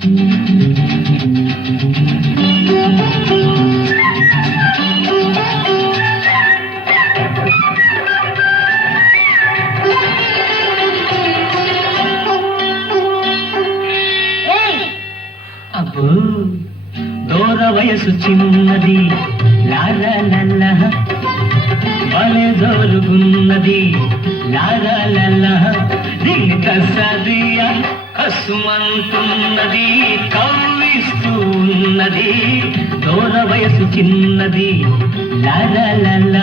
అబ్బో దూర వయసు చిన్నది లాలా లల్ల. బలే జోరుగున్నది లాలా లల్ల. దీని కసది కసుమంటున్నది కవ్విస్తూ ఉన్నది దూర వయసు చిన్నది లాలా లల్ల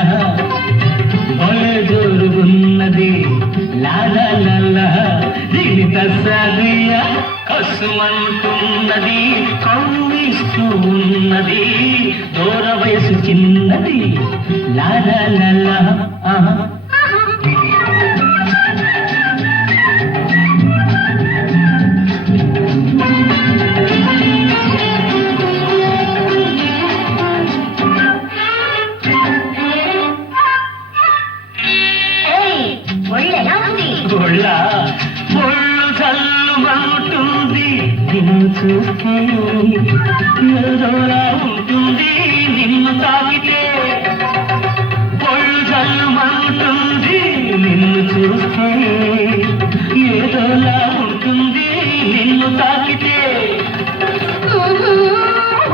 భలే జోరుగున్నది లాలా లల్ల దీని కసుమంటున్నది కవ్విస్తూ ఉన్నది దూర వయసు చిన్నది లాలా ఆహా ఒళ్ళు చల్లుమంటుంది నిన్ను చూస్తే ఏదోలా ఉంటుంది. నిన్ను తాకితే ఒళ్ళు చల్లుమంటుంది నిన్ను చూస్తే ఏదోలా ఉంటుంది. నిన్ను తాకితే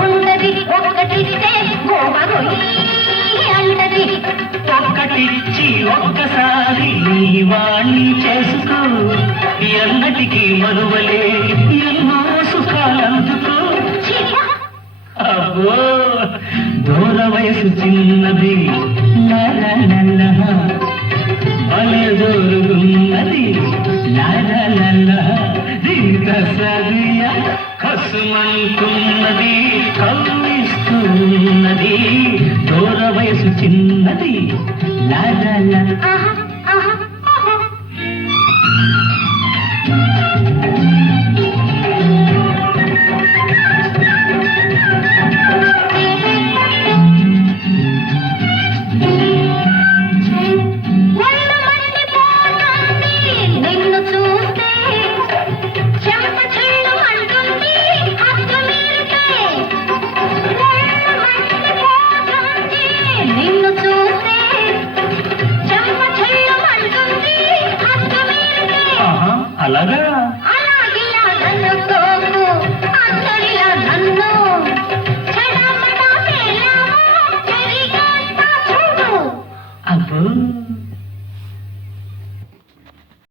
ఉన్నది ఒక్కటిస్తే ఒక్కటిచ్చి ఒక్కసారి నీ చేసుకో ఎన్నటికీ మనువలే ఎన్నో సుఖాలందుకో. చీప, అబ్బో దూర వయసు చిన్నది. లాలా లల్ల భలే జోరుగున్నది. లాలా కసుమంటున్నది కవ్విస్తున్నది దూర వయసు చిన్నది. లాలా கலர